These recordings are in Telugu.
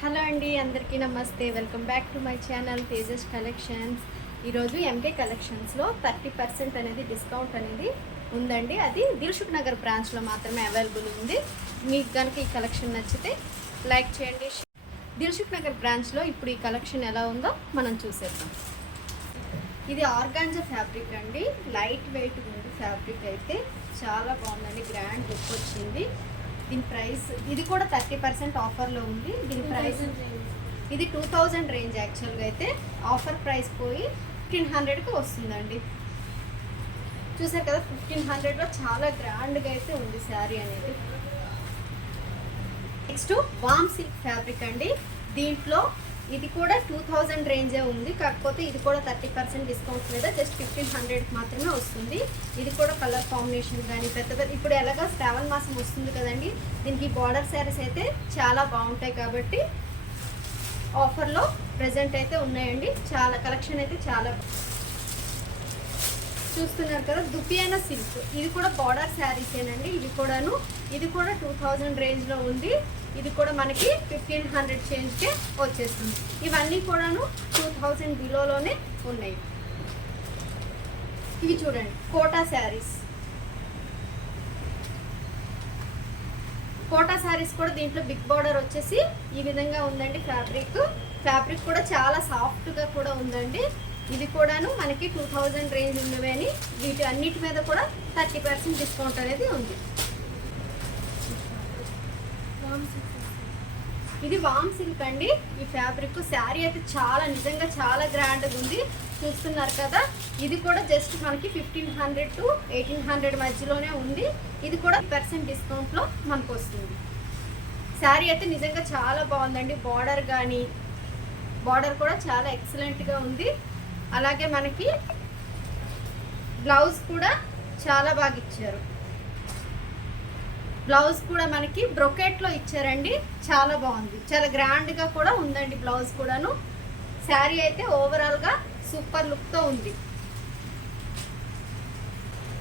హలో అండి, అందరికీ నమస్తే. Welcome back to my channel Tejas collections. ఈరోజు ఎంకే కలెక్షన్స్లో 30% అనేది డిస్కౌంట్ అనేది ఉందండి. అది దిల్సుఖ్ నగర్ బ్రాంచ్లో మాత్రమే అవైలబుల్ ఉంది. మీకు కనుక ఈ కలెక్షన్ నచ్చితే లైక్ చేయండి. దిల్సుఖ్ నగర్ బ్రాంచ్లో ఇప్పుడు ఈ కలెక్షన్ ఎలా ఉందో మనం చూసేద్దాం. ఇది ఆర్గాంజా ఫ్యాబ్రిక్ అండి. లైట్ వెయిట్ ఉంది ఫ్యాబ్రిక్, అయితే చాలా బాగుందండి. గ్రాండ్ లుక్ వచ్చింది. దీని ప్రైస్ ఇది కూడా 30% ఆఫర్లో ఉంది. దీని ప్రైస్ ఇది 2000 రేంజ్. యాక్చువల్గా అయితే ఆఫర్ ప్రైస్ పోయి 1500కి వస్తుందండి. చూసారు కదా, 1500లో చాలా గ్రాండ్గా అయితే ఉంది శారీ అనేది. నెక్స్ట్ వామ్ సిల్క్ ఫ్యాబ్రిక్ అండి. దీంట్లో ఇది కూడా 2000 రేంజే ఉంది, కాకపోతే ఇది కూడా 30% డిస్కౌంట్ మీద జస్ట్ 1500కి మాత్రమే వస్తుంది. ఇది కూడా కలర్ కాంబినేషన్ కానీ పెద్ద ఇప్పుడు ఎలాగో శ్రావణ మాసం వస్తుంది కదండి, దీనికి బార్డర్ శారీస్ అయితే చాలా బాగుంటాయి కాబట్టి ఆఫర్లో ప్రజెంట్ అయితే ఉన్నాయండి. చాలా కలెక్షన్ అయితే చాలా చూస్తున్నారు కదా. దుపియానా సిల్క్, ఇది కూడా బార్డర్ శారీసేనండి. ఇది కూడా 2000 రేంజ్లో ఉంది. ఇది కూడా మనకి 1500 చేంజ్కే వచ్చేస్తుంది. ఇవన్నీ కూడాను 2000 బిలోలోనే ఉన్నాయి. ఇవి చూడండి, కోటా శారీస్. కోటా శారీస్ కూడా దీంట్లో బిగ్ బార్డర్ వచ్చేసి ఈ విధంగా ఉందండి. ఫ్యాబ్రిక్ కూడా చాలా సాఫ్ట్గా కూడా ఉందండి. ఇది కూడాను మనకి 2000 రేంజ్ ఉన్నవి అని వీటి అన్నిటి మీద కూడా 30% డిస్కౌంట్ అనేది ఉంది. ఇది వామ్ సిల్క్ అండి. ఈ ఫ్యాబ్రిక్ శారీ అయితే నిజంగా చాలా గ్రాండ్గా ఉంది. చూస్తున్నారు కదా, ఇది కూడా జస్ట్ మనకి 1500 to 1800 మధ్యలోనే ఉంది. ఇది కూడా 30% డిస్కౌంట్లో మనకు వస్తుంది. శారీ అయితే నిజంగా చాలా బాగుందండి. బార్డర్ కూడా చాలా ఎక్సలెంట్గా ఉంది. అలాగే మనకి బ్లౌజ్ కూడా చాలా బాగా ఇచ్చారు. బ్లౌజ్ కూడా మనకి బ్రొకెట్లో ఇచ్చారండి. చాలా బాగుంది, చాలా గ్రాండ్గా కూడా ఉందండి బ్లౌజ్ కూడాను. శారీ అయితే ఓవరాల్గా సూపర్ లుక్తో ఉంది.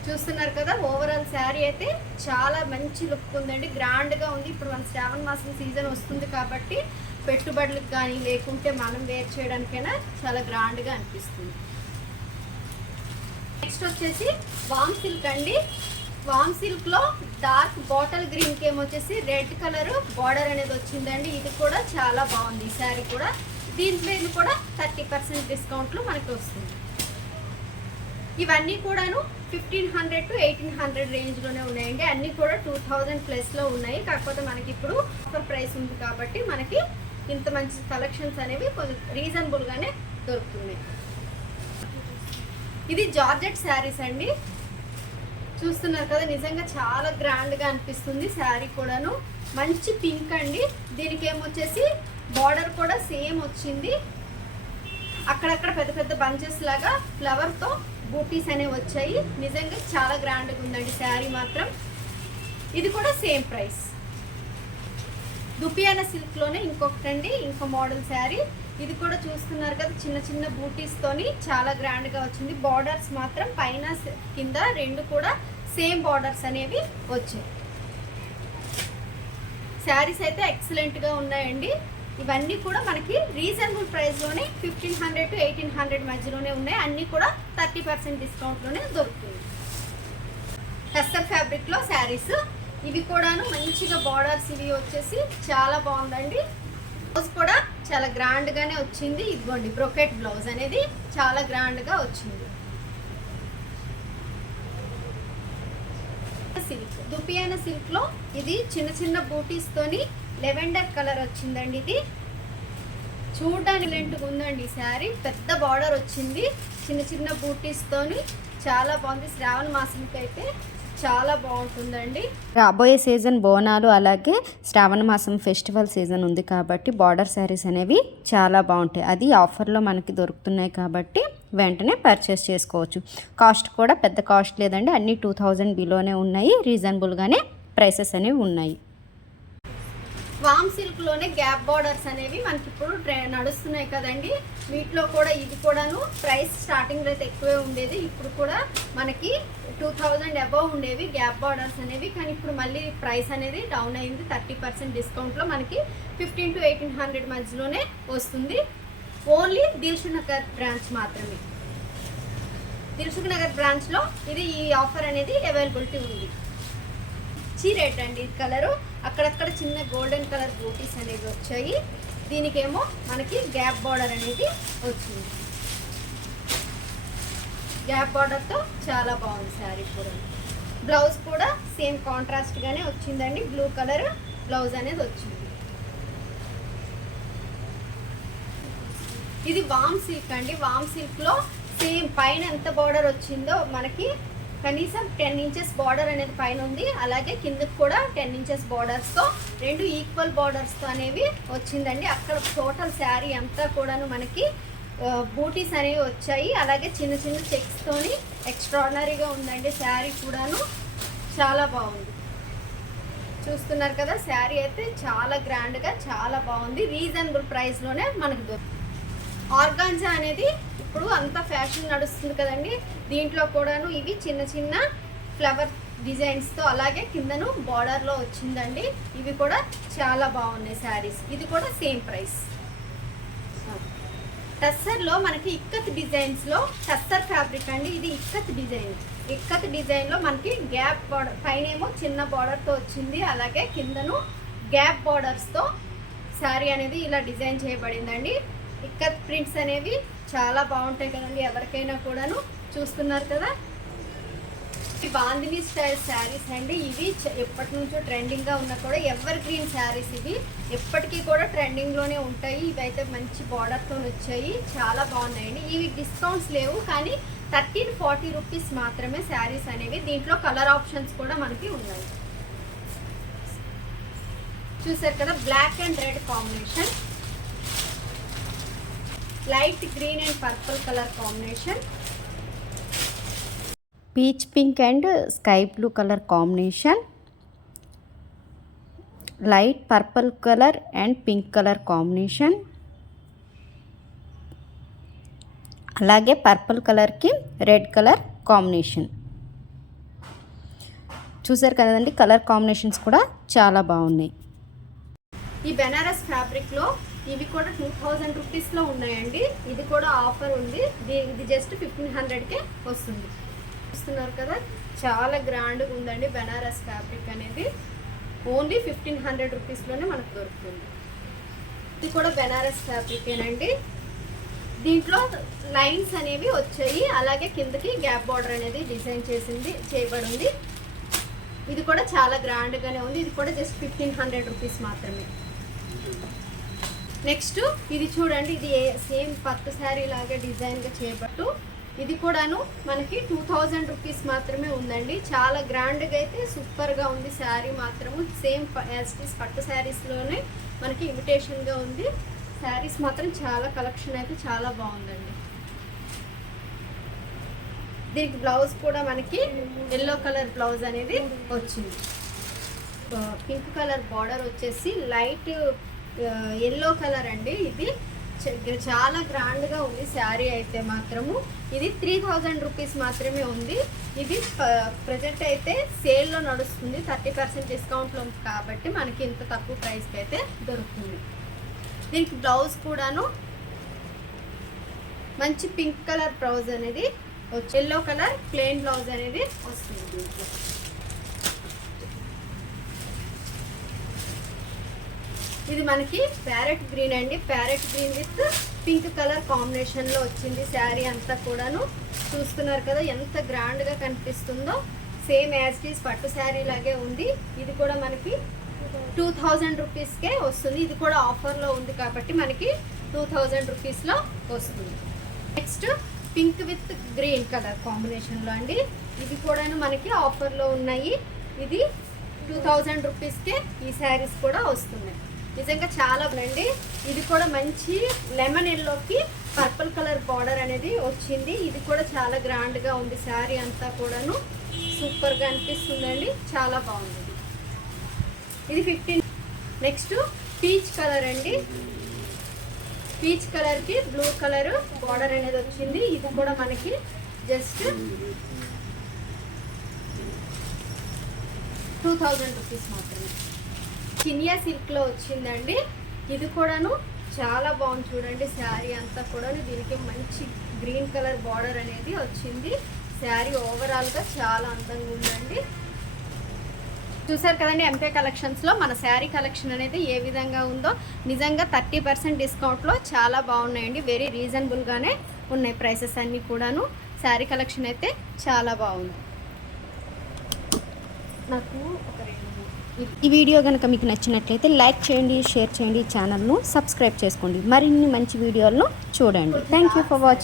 చూస్తున్నారు కదా, ఓవరాల్ శారీ అయితే చాలా మంచి లుక్ ఉందండి. గ్రాండ్గా ఉంది. ఇప్పుడు మన శ్రావణ మాసం సీజన్ వస్తుంది కాబట్టి పెట్టుబడులకు కానీ లేకుంటే మనం వేర్ చేయడానికైనా చాలా గ్రాండ్గా అనిపిస్తుంది. నెక్స్ట్ వచ్చేసి వామ్ సిల్క్ అండి. వామ్ సిల్క్లో డార్క్ బాటిల్ గ్రీన్కి ఏమొచ్చేసి రెడ్ కలర్ బార్డర్ అనేది వచ్చిందండి. ఇది కూడా చాలా బాగుంది. ఈ శారీ కూడా దీంట్లో ఇది కూడా 30% డిస్కౌంట్లో మనకి వస్తుంది. ఇవన్నీ కూడాను 1500 to 1800 రేంజ్లోనే ఉన్నాయండి. అన్నీ కూడా 2000 ప్లస్లో ఉన్నాయి. కాకపోతే మనకి ఇప్పుడు ఆఫర్ ప్రైస్ ఉంది కాబట్టి మనకి ఇంత మంచి కలెక్షన్స్ అనేవి కొంచెం రీజనబుల్గానే దొరుకుతున్నాయి. ఇది జార్జెట్ శారీస్ అండి. చూస్తున్నారు కదా, నిజంగా చాలా గ్రాండ్గా అనిపిస్తుంది. శారీ కూడాను మంచి పింక్ అండి. దీనికి ఏమొచ్చేసి బార్డర్ కూడా సేమ్ వచ్చింది. అక్కడక్కడ పెద్ద పెద్ద బంచెస్ లాగా ఫ్లవర్తో బూటీస్ అనేవి వచ్చాయి. నిజంగా చాలా గ్రాండ్గా ఉందండి శారీ మాత్రం. ఇది కూడా సేమ్ ప్రైస్. దుపియానా సిల్క్లోనే ఇంకొకటండి, ఇంకో మోడల్ శారీ. ఇది కూడా చూస్తున్నారు కదా, చిన్న చిన్న బూటీస్తోని చాలా గ్రాండ్గా వచ్చింది. బార్డర్స్ మాత్రం పైన కింద రెండు కూడా సేమ్ బార్డర్స్ అనేవి వచ్చాయి. శారీస్ అయితే ఎక్సలెంట్గా ఉన్నాయండి. ఇవన్నీ కూడా మనకి రీజనబుల్ ప్రైస్లోనే 1500 to 1800 మధ్యలోనే ఉన్నాయి. అన్నీ కూడా 30% డిస్కౌంట్లోనే దొరుకుతుంది. టస్సర్ ఫ్యాబ్రిక్లో శారీస్. ఇవి కూడాను మంచిగా బార్డర్స్ ఇవి వచ్చేసి చాలా బాగుందండి. బ్లౌజ్ కూడా చాలా గ్రాండ్గానే వచ్చింది. ఇదిగోండి, బ్రొకెట్ బ్లౌజ్ అనేది చాలా గ్రాండ్గా వచ్చింది. సిల్క్, దుపియానా సిల్క్లో ఇది చిన్న చిన్న బూటీస్తోని లెవెండర్ కలర్ వచ్చిందండి. ఇది చూడడానికి లెంట్గా ఉందండి. ఈ శారీ పెద్ద బార్డర్ వచ్చింది, చిన్న చిన్న బూటీస్తోని చాలా బాగుంది. శ్రావణ మాసంకి అయితే చాలా బాగుంటుందండి. రాబోయే సీజన్ బోనాలు, అలాగే శ్రావణ మాసం ఫెస్టివల్ సీజన్ ఉంది కాబట్టి బార్డర్ శారీస్ అనేవి చాలా బాగుంటాయి. అది ఆఫర్లో మనకి దొరుకుతున్నాయి కాబట్టి వెంటనే పర్చేస్ చేసుకోవచ్చు. కాస్ట్ కూడా పెద్ద కాస్ట్ లేదండి. అన్నీ 2000 బిలోనే ఉన్నాయి. రీజనబుల్గానే ప్రైసెస్ అనేవి ఉన్నాయి. వామ్ సిల్క్లోనే గ్యాప్ బార్డర్స్ అనేవి మనకి ఇప్పుడు నడుస్తున్నాయి కదండి. వీటిలో కూడా ఇది కూడాను ప్రైస్ స్టార్టింగ్లో అయితే ఎక్కువే ఉండేది. ఇప్పుడు కూడా మనకి 2000 అబవ్ ఉండేవి గ్యాప్ బార్డర్స్ అనేవి. కానీ ఇప్పుడు మళ్ళీ ప్రైస్ అనేది డౌన్ అయింది. 30% డిస్కౌంట్లో మనకి 1500 to 1800 మధ్యలోనే వస్తుంది. ఓన్లీ దిల్సుఖ్ నగర్ బ్రాంచ్ మాత్రమే. దిల్సుఖ్ నగర్ బ్రాంచ్లో ఇది ఈ ఆఫర్ అనేది అవైలబిలిటీ ఉంది. రెడ్ అండి కలరు, అక్కడక్కడ చిన్న గోల్డెన్ కలర్ బూటీస్ అనేవి వచ్చాయి. దీనికేమో మనకి గ్యాప్ బార్డర్ అనేది వచ్చింది. గ్యాప్ బార్డర్తో చాలా బాగుంది శారీ కూడా. బ్లౌజ్ కూడా సేమ్ కాంట్రాస్ట్గానే వచ్చిందండి. బ్లూ కలర్ బ్లౌజ్ అనేది వచ్చింది. ఇది వామ్ సిల్క్ అండి. వామ్ సిల్క్లో సేమ్ పైన ఎంత బార్డర్ వచ్చిందో మనకి కనీసం 10 inches బార్డర్ అనేది పైన ఉంది. అలాగే కిందకి కూడా 10 inches బార్డర్స్తో 2 ఈక్వల్ బార్డర్స్తో అనేవి వచ్చిందండి. అక్కడ టోటల్ శారీ అంతా కూడాను మనకి బూటీస్ అనేవి వచ్చాయి. అలాగే చిన్న చిన్న చెక్స్తోని ఎక్స్ట్రాడినరీగా ఉందండి శారీ కూడాను. చాలా బాగుంది. చూస్తున్నారు కదా, శారీ అయితే చాలా గ్రాండ్గా చాలా బాగుంది. రీజనబుల్ ప్రైస్లోనే మనకు దొరుకుతుంది. ఆర్గాంజా అనేది ఇప్పుడు అంతా ఫ్యాషన్ నడుస్తుంది కదండి. దీంట్లో కూడాను ఇవి చిన్న చిన్న ఫ్లవర్ డిజైన్స్తో అలాగే కిందను బార్డర్లో వచ్చిందండి. ఇవి కూడా చాలా బాగున్నాయి శారీస్. ఇది కూడా సేమ్ ప్రైస్. టస్సర్లో మనకి ఇక్కత్ డిజైన్స్లో టస్సర్ ఫ్యాబ్రిక్ అండి. ఇది ఇక్కత్ డిజైన్. ఇక్కత్ డిజైన్లో మనకి గ్యాప్ బార్డర్ పైన ఏమో చిన్న బార్డర్తో వచ్చింది. అలాగే కిందను గ్యాప్ బార్డర్స్తో శారీ అనేది ఇలా డిజైన్ చేయబడిందండి. ఇక్కత్ ప్రింట్స్ అనేవి చాలా బాగుంటాయి కదండి ఎవరికైనా కూడాను. చూస్తున్నారు కదా, ఈ బాందిని స్టైల్ శారీస్ అండి. ఇవి ఎప్పటి నుంచో ట్రెండింగ్గా ఉన్నా కూడా ఎవర్ గ్రీన్ శారీస్. ఇవి ఎప్పటికీ కూడా ట్రెండింగ్లోనే ఉంటాయి. ఇవైతే మంచి బార్డర్తో వచ్చాయి, చాలా బాగున్నాయండి. ఇవి డిస్కౌంట్స్ లేవు, కానీ 1340 రూపీస్ మాత్రమే శారీస్ అనేవి. దీంట్లో కలర్ ఆప్షన్స్ కూడా మనకి ఉన్నాయి. చూసారు కదా, black and red combination, light green and purple colour combination, peach pink and sky blue colour combination, light purple colour and pink colour combination, అలాగే పర్పుల్ కలర్కి రెడ్ కలర్ కాంబినేషన్. చూసారు కదండి, కలర్ కాంబినేషన్స్ కూడా చాలా బాగున్నాయి. ఈ బెనారస్ ఫ్యాబ్రిక్లో ఇవి కూడా 2000 రూపీస్లో ఉన్నాయండి. ఇది కూడా ఆఫర్ ఉంది. ఇది జస్ట్ 1500కే వస్తుంది. చూస్తున్నారు కదా, చాలా గ్రాండ్గా ఉందండి బెనారస్ ఫ్యాబ్రిక్ అనేది. ఓన్లీ 1500 రూపీస్లోనే మనకు దొరుకుతుంది. ఇది కూడా బెనారస్ ఫ్యాబ్రికేనండి. దీంట్లో లైన్స్ అనేవి వచ్చాయి. అలాగే కిందకి గ్యాప్ బార్డర్ అనేది డిజైన్ చేయబడింది. ఇది కూడా చాలా గ్రాండ్గానే ఉంది. ఇది కూడా జస్ట్ 1500 రూపీస్ మాత్రమే. నెక్స్ట్ ఇది చూడండి, ఇది సేమ్ పట్టు శారీ లాగా డిజైన్గా చేయబట్టు. ఇది కూడాను మనకి 2000 రూపీస్ మాత్రమే ఉందండి. చాలా గ్రాండ్గా అయితే సూపర్గా ఉంది శారీ మాత్రము. సేమ్ యాస్టీస్ పట్టు శారీస్లోనే మనకి ఇమిటేషన్గా ఉంది. శారీస్ మాత్రం చాలా కలెక్షన్ అయితే చాలా బాగుందండి. దీనికి బ్లౌజ్ కూడా మనకి ఎల్లో కలర్ బ్లౌజ్ అనేది వచ్చింది. పింక్ కలర్ బార్డర్ వచ్చేసి లైట్ ఎల్లో కలర్ అండి. ఇది చాలా గ్రాండ్గా ఉంది శారీ అయితే మాత్రము. ఇది 3000 రూపీస్ మాత్రమే ఉంది. ఇది ప్రజెంట్ అయితే సేల్లో నడుస్తుంది. 30% డిస్కౌంట్లో కాబట్టి మనకి ఇంత తక్కువ ప్రైస్కి అయితే దొరుకుతుంది. దీనికి బ్లౌజ్ కూడాను మంచి పింక్ కలర్ బ్లౌజ్ అనేది ఎల్లో కలర్ ప్లెయిన్ బ్లౌజ్ అనేది వస్తుంది. దీంట్లో ఇది మనకి ప్యారెట్ గ్రీన్ అండి. Parrot green with pink colour కాంబినేషన్లో వచ్చింది శారీ అంతా కూడాను. చూస్తున్నారు కదా ఎంత గ్రాండ్గా కనిపిస్తుందో. సేమ్ యాజ్ ఇట్ ఈస్ పట్టు శారీ లాగే ఉంది. ఇది కూడా మనకి 2000 రూపీస్కే వస్తుంది. ఇది కూడా ఆఫర్లో ఉంది కాబట్టి మనకి 2000 రూపీస్లో వస్తుంది. Next pink with green colour కాంబినేషన్లో అండి. ఇది కూడాను మనకి ఆఫర్లో ఉన్నాయి. ఇది 2000 రూపీస్కే ఈ శారీస్ కూడా వస్తున్నాయి. నిజంగా చాలా బాగుందండి. ఇది కూడా మంచి లెమన్ ఎల్లోకి పర్పుల్ కలర్ బార్డర్ అనేది వచ్చింది. ఇది కూడా చాలా గ్రాండ్గా ఉంది. శారీ అంతా కూడాను సూపర్గా అనిపిస్తుందండి. చాలా బాగుంది. ఇది 15. నెక్స్ట్ పీచ్ కలర్ అండి, పీచ్ కలర్కి బ్లూ కలర్ బార్డర్ అనేది వచ్చింది. ఇది కూడా మనకి జస్ట్ 2000 రూపీస్ మాత్రమే. చినియా సిల్క్లో వచ్చిందండి. ఇది కూడాను చాలా బాగుంది చూడండి. శారీ అంతా కూడా దీనికి మంచి గ్రీన్ కలర్ బార్డర్ అనేది వచ్చింది. శారీ ఓవరాల్గా చాలా అందంగా ఉందండి. చూసారు కదండి ఎంకే కలెక్షన్స్లో మన శారీ కలెక్షన్ అనేది ఏ విధంగా ఉందో. నిజంగా 30% డిస్కౌంట్లో చాలా బాగున్నాయండి. వెరీ రీజనబుల్గానే ఉన్నాయి ప్రైసెస్ అన్నీ కూడాను. శారీ కలెక్షన్ అయితే చాలా బాగుంది. నాకు ఒక ఈ వీడియో కనుక మీకు నచ్చినట్లయితే లైక్ చేయండి, షేర్ చేయండి, ఛానల్ను సబ్స్క్రైబ్ చేసుకోండి. మరిన్ని మంచి వీడియోలను చూడండి. Thank you for watching.